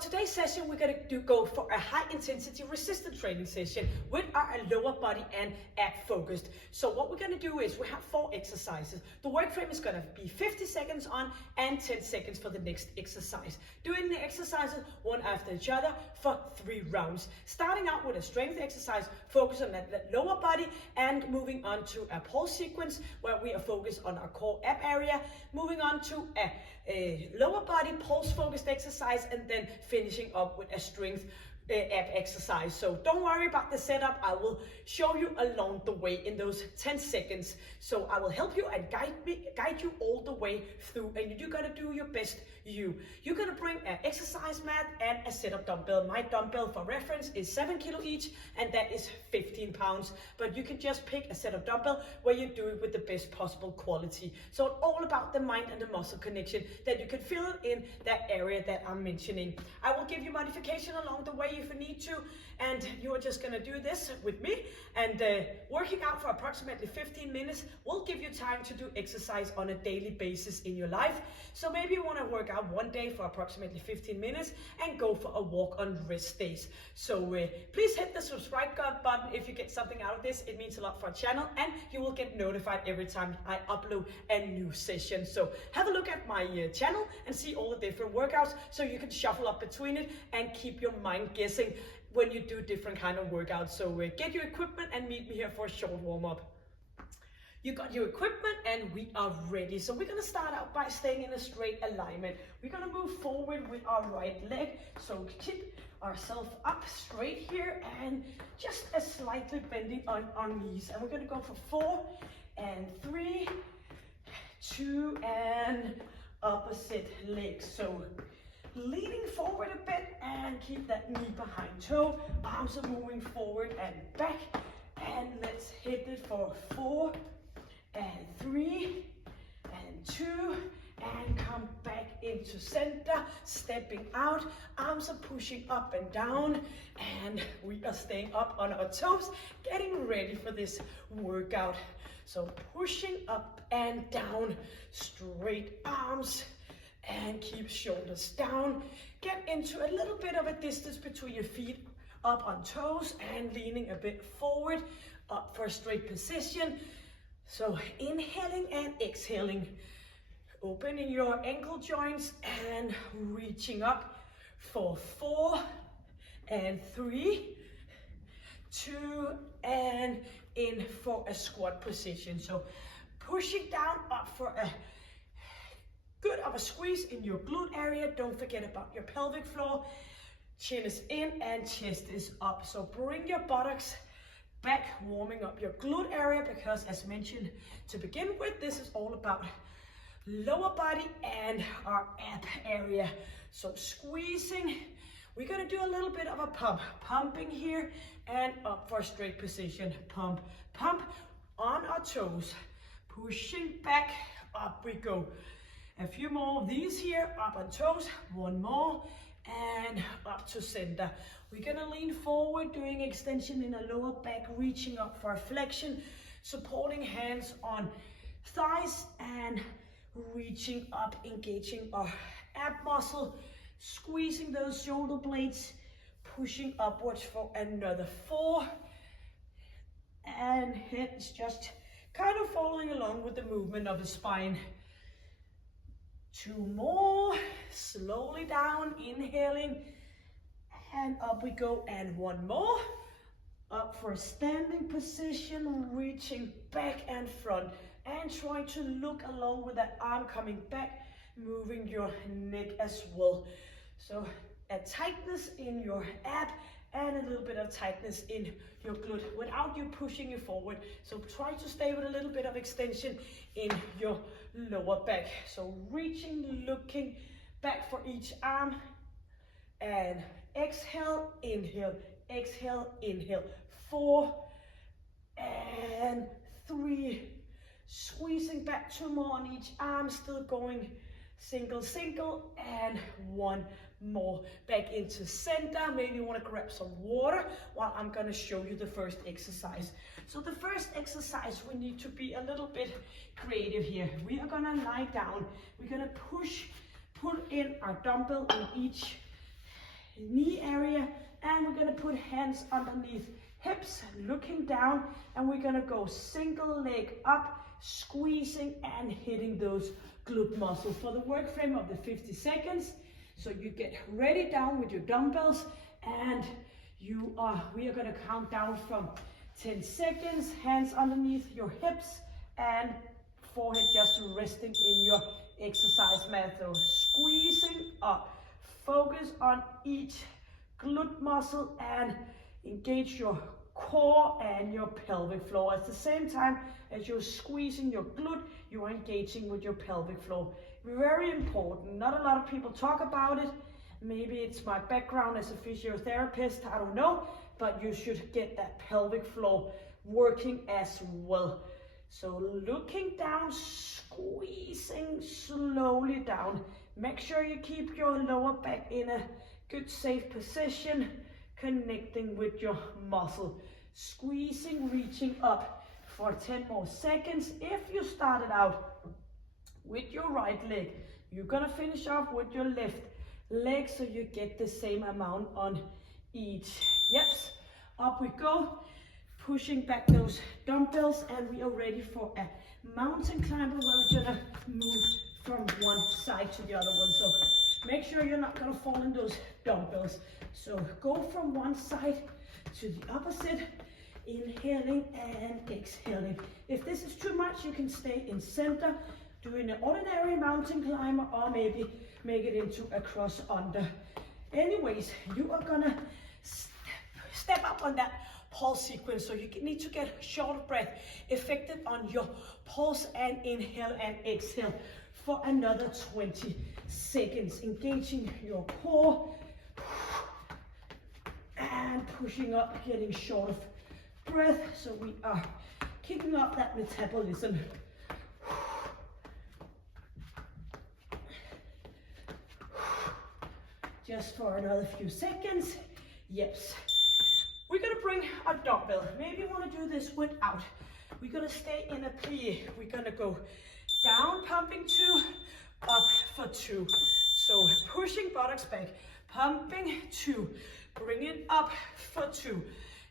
today's session, we're going to go for a high intensity resistance training session with our lower body and ab focused. So what we're going to do is we have 4 exercises. The work frame is going to be 50 seconds on and 10 seconds for the next exercise. Doing the exercises one after each other for 3 rounds. Starting out with a strength exercise, focus on that lower body, and moving on to a pulse sequence where we are focused on our core ab area. Moving on to a lower body pulse focused exercise, and then finishing up with a strength ab exercise. So don't worry about the setup. I will show you along the way in those 10 seconds. So I will help you and guide you all the way through, and you gotta do your best. You're gonna bring an exercise mat and a set of dumbbell. My dumbbell for reference is 7 kilo each, and that is 15 pounds. But you can just pick a set of dumbbell where you do it with the best possible quality. So it's all about the mind and the muscle connection, that you can feel it in that area that I'm mentioning. I will give you modification along the way if you need to, and you are just gonna do this with me. And working out for approximately 15 minutes will give you time to do exercise on a daily basis in your life. So maybe you want to work out one day for approximately 15 minutes and go for a walk on rest days. So please hit the subscribe button if you get something out of this. It means a lot for our channel, and you will get notified every time I upload a new session. So have a look at my channel and see all the different workouts, so you can shuffle up between it and keep your mind guessing when you do different kind of workouts. So get your equipment and meet me here for a short warm-up. You got your equipment and we are ready. So we're gonna start out by staying in a straight alignment. We're gonna move forward with our right leg. So keep ourselves up straight here and just a slightly bending on our knees. And we're gonna go for 4 and 3, 2, and opposite leg. So leaning forward a bit and keep that knee behind toe. Arms are moving forward and back. And let's hit it for 4 and 3 and 2, and come back into center, stepping out. Arms are pushing up and down, and we are staying up on our toes, getting ready for this workout. So pushing up and down, straight arms, and keep shoulders down. Get into a little bit of a distance between your feet, up on toes, and leaning a bit forward, up for a straight position. So inhaling and exhaling, opening your ankle joints and reaching up for 4 and 3, 2, and in for a squat position. So pushing down, up for a good of a squeeze in your glute area. Don't forget about your pelvic floor. Chin is in and chest is up. So bring your buttocks back, warming up your glute area, because as mentioned to begin with, this is all about lower body and our ab area. So squeezing, we're gonna do a little bit of a pump, pumping here and up for a straight position. Pump, pump on our toes, pushing back, up we go. A few more of these here, up on toes, 1 more, and up to center. We're gonna lean forward, doing extension in the lower back, reaching up for a flexion, supporting hands on thighs, and reaching up, engaging our ab muscle, squeezing those shoulder blades, pushing upwards for another 4, and hips just kind of following along with the movement of the spine. 2 more, slowly down, inhaling, and up we go, and 1 more, up for a standing position, reaching back and front, and trying to look along with that arm coming back, moving your neck as well. So a tightness in your ab and a little bit of tightness in your glute without you pushing you forward. So try to stay with a little bit of extension in your lower back. So reaching, looking back for each arm, and exhale, inhale, exhale, inhale. 4 and 3, squeezing back, 2 more on each arm, still going single, single, and 1 more. Back into center. Maybe you want to grab some water while I'm going to show you the first exercise. So the first exercise, we need to be a little bit creative here. We are going to lie down. We're going to put in our dumbbell in each knee area, and we're gonna put hands underneath hips, looking down, and we're gonna go single leg up, squeezing and hitting those glute muscles for the work frame of the 50 seconds. So you get ready down with your dumbbells, and we are gonna count down from 10 seconds, hands underneath your hips and forehead just resting in your exercise mat. So squeezing up, focus on each glute muscle and engage your core and your pelvic floor. At the same time as you're squeezing your glute, you are engaging with your pelvic floor. Very important. Not a lot of people talk about it. Maybe it's my background as a physiotherapist, I don't know, but you should get that pelvic floor working as well. So looking down, squeezing slowly down. Make sure you keep your lower back in a good safe position, connecting with your muscle. Squeezing, reaching up for 10 more seconds. If you started out with your right leg, you're gonna finish off with your left leg so you get the same amount on each. Yep, up we go, pushing back those dumbbells, and we are ready for a mountain climber where we're gonna move from one side to the other one. So make sure you're not gonna fall in those dumbbells. So go from one side to the opposite, inhaling and exhaling. If this is too much, you can stay in center, doing an ordinary mountain climber, or maybe make it into a cross under. Anyways, you are gonna step up on that pulse sequence, so you need to get short of breath, effective on your pulse, and inhale and exhale for another 20 seconds, engaging your core and pushing up, getting short of breath, so we are kicking up that metabolism. Just for another few seconds. Yes. We're gonna bring our dumbbell. Maybe you wanna do this without. We're gonna stay in a plie. We're gonna go down, pumping 2, up for 2. So pushing buttocks back, pumping 2, bring it up for 2,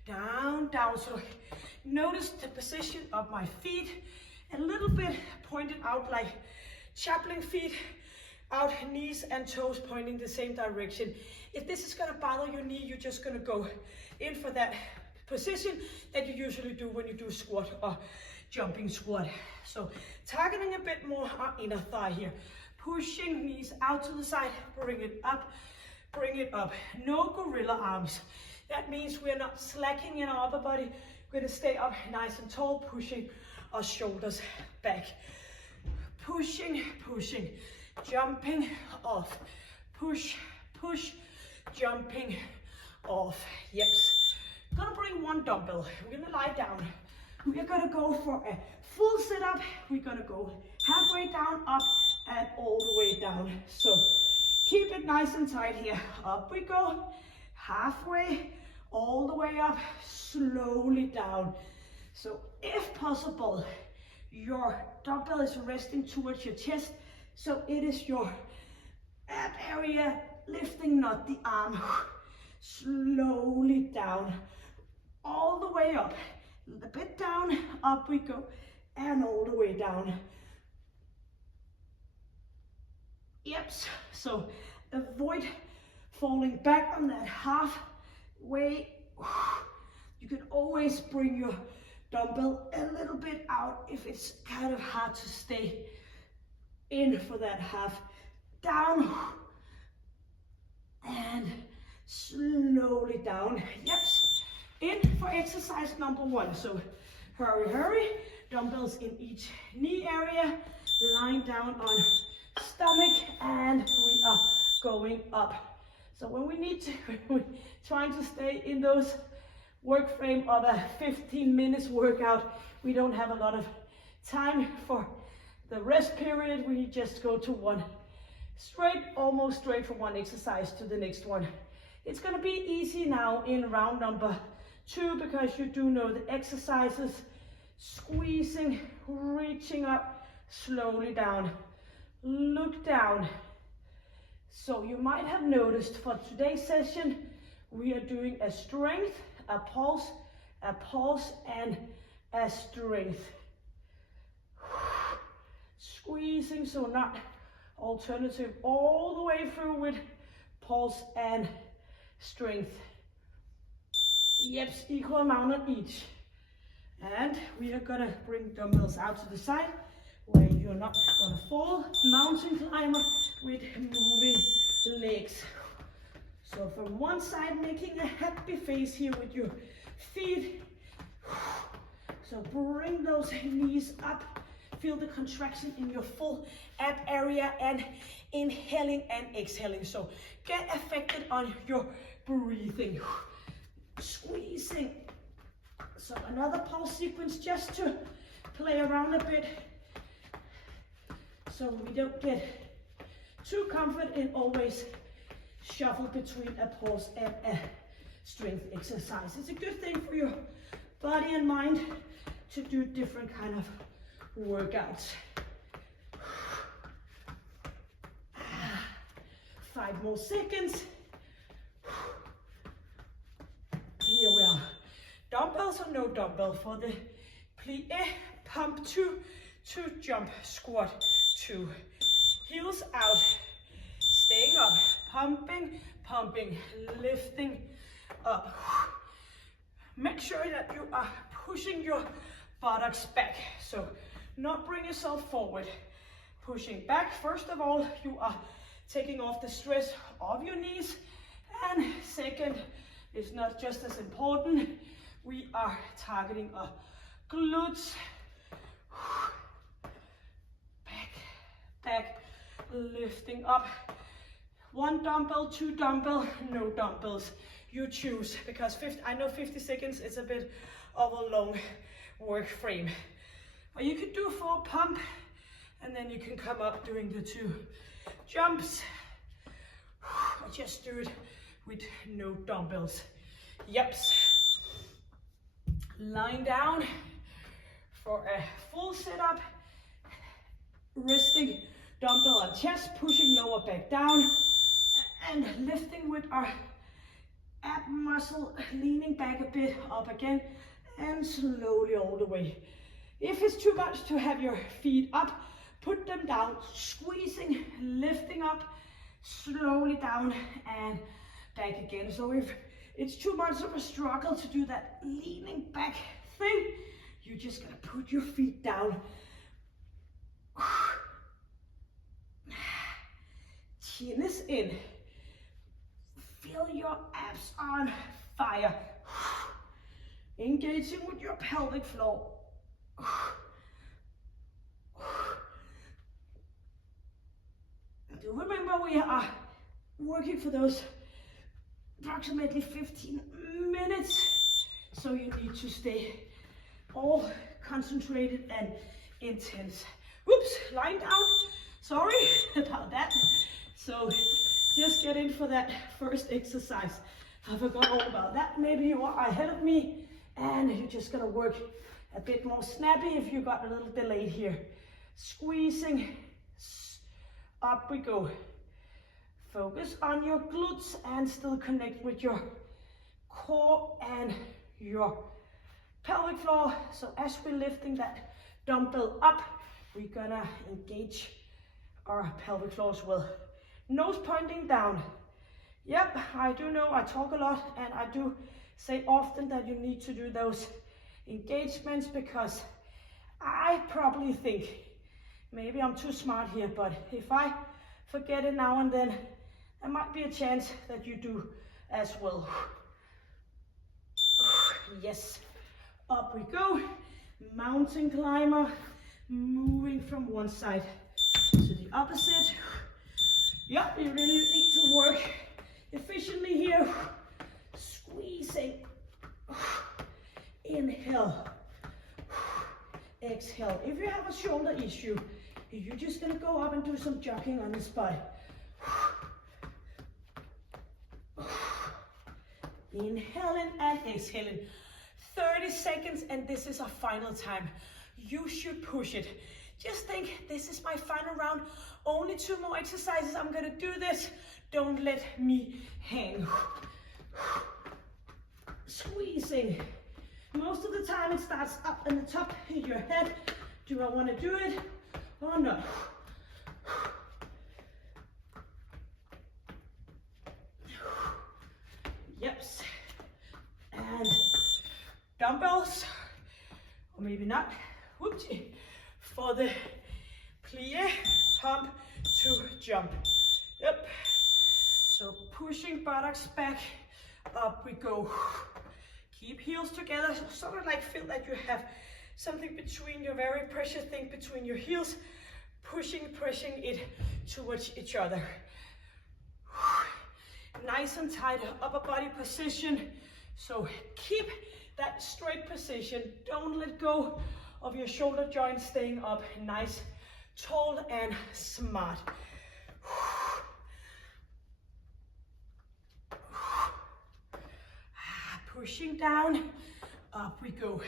down, down. So notice the position of my feet, a little bit pointed out like chaplain feet, out, knees and toes pointing the same direction. If this is gonna bother your knee, you're just gonna go in for that position that you usually do when you do squat or jumping squat. So targeting a bit more our inner thigh here. Pushing knees out to the side, bring it up, bring it up. No gorilla arms. That means we're not slacking in our upper body. We're gonna stay up nice and tall, pushing our shoulders back. Pushing, pushing. Jumping off, push, push, jumping off. Yes. Gonna bring one dumbbell. We're gonna lie down. We're gonna go for a full sit-up. We're gonna go halfway down, up, and all the way down. So keep it nice and tight here. Up we go, halfway, all the way up, slowly down. So if possible, your dumbbell is resting towards your chest. So it is your ab area lifting, not the arm. Slowly down, all the way up, a bit down, up we go, and all the way down. Yep, so avoid falling back on that halfway. You can always bring your dumbbell a little bit out if it's kind of hard to stay in for that half. Down and slowly down. Yep, in for exercise number 1. So hurry, hurry. Dumbbells in each knee area, lying down on stomach, and we are going up. So when we're trying to stay in those work frame of a 15 minutes workout, we don't have a lot of time for the rest period. We just go to one straight, almost straight from one exercise to the next one. It's gonna be easy now in round number 2 because you do know the exercises. Squeezing, reaching up, slowly down. Look down, So you might have noticed for today's session, we are doing a strength, a pulse, and a strength. Squeezing, so not alternative all the way through with pulse and strength. Yep, equal amount on each. And we are gonna bring dumbbells out to the side where you're not gonna fall. Mountain climber with moving legs. So from one side, making a happy face here with your feet. So bring those knees up. Feel the contraction in your full ab area and inhaling and exhaling. So get affected on your breathing. Squeezing. So another pulse sequence just to play around a bit. So we don't get too comfort in always shuffle between a pulse and a strength exercise. It's a good thing for your body and mind to do different kind of workouts. 5 more seconds. Here we are. Dumbbells or no dumbbell for the plie, pump 2 to jump, squat 2. Heels out, staying up, pumping, pumping, lifting up. Make sure that you are pushing your buttocks back. So not bring yourself forward, pushing back. First of all, you are taking off the stress of your knees. And second, it's not just as important, we are targeting our glutes. Back, back, lifting up. 1 dumbbell, 2 dumbbell, no dumbbells. You choose, because I know 50 seconds is a bit of a long work frame. Or you could do 4 pump, and then you can come up doing the 2 jumps. Or just do it with no dumbbells. Yeps. Lying down for a full setup. Resting dumbbell on chest, pushing lower back down, and lifting with our ab muscle, leaning back a bit, up again, and slowly all the way. If it's too much to have your feet up, put them down, squeezing, lifting up, slowly down and back again. So if it's too much of a struggle to do that leaning back thing, you're just gonna put your feet down. Chin is in. Feel your abs on fire. Engaging with your pelvic floor. Do remember we are working for those approximately 15 minutes. So you need to stay all concentrated and intense. Whoops, lying down. Sorry about that. So just get in for that first exercise. I forgot all about that. Maybe you are ahead of me and you're just gonna work a bit more snappy if you got a little delayed here. Squeezing, up we go. Focus on your glutes and still connect with your core and your pelvic floor. So as we're lifting that dumbbell up, we're gonna engage our pelvic floor as well. Nose pointing down. Yep, I do know I talk a lot and I do say often that you need to do those engagements because I probably think, maybe I'm too smart here, but if I forget it now and then, there might be a chance that you do as well. Yes, up we go. Mountain climber, moving from one side to the opposite. Yep, you really need to work efficiently here. Squeezing. Inhale. Exhale. If you have a shoulder issue, you're just gonna go up and do some jogging on the spot. Inhaling and exhaling. 30 seconds and this is our final time. You should push it. Just think, this is my final round. Only 2 more exercises. I'm gonna do this Don't let me hang. Squeezing. Most of the time it starts up in the top of your head. Do I want to do it or not? Yep. And dumbbells, or maybe not. Whoopsie. For the plie, pump to jump. Yep. So pushing buttocks back, up we go. Keep heels together, sort of like feel that you have something between your very precious thing between your heels, pushing it towards each other. Nice and tight upper body position. So keep that straight position. Don't let go of your shoulder joints, staying up nice, tall and smart. Pushing down, up we go.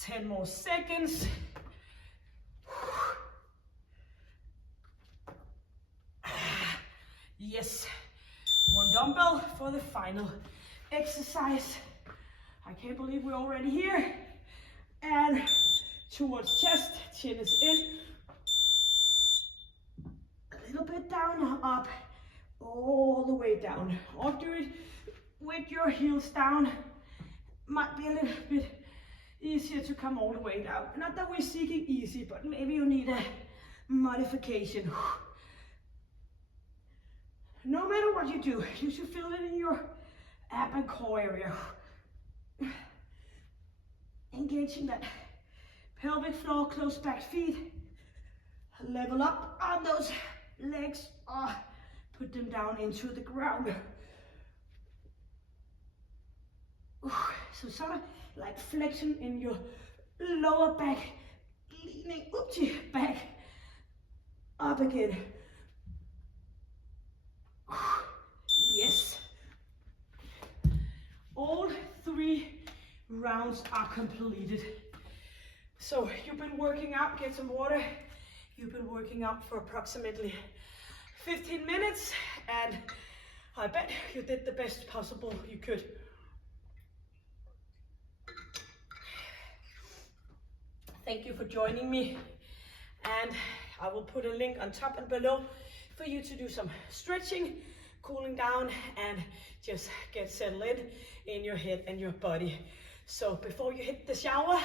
10 more seconds. Yes, one dumbbell for the final exercise. I can't believe we're already here. And towards chest, chin is in. A little bit down, up, all the way down. Or do it with your heels down. Might be a little bit easier to come all the way down. Not that we're seeking easy, but maybe you need a modification. No matter what you do, you should feel it in your ab and core area. Engaging that pelvic floor, close back feet. Level up on those legs. Put them down into the ground. So sort of like flexion in your lower back, leaning back up again. Yes. All 3 rounds are completed. So you've been working out, get some water. You've been working out for approximately 15 minutes, and I bet you did the best possible you could. Thank you for joining me, and I will put a link on top and below for you to do some stretching, cooling down, and just get settled in your head and your body. So before you hit the shower,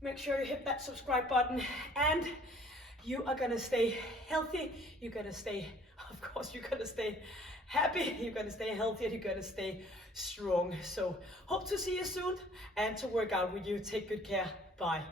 make sure you hit that subscribe button, and you are gonna stay healthy. You're gonna stay, of course, you're gonna stay happy, you're gonna stay healthy, and you're gonna stay strong. So hope to see you soon and to work out with you. Take good care. Bye.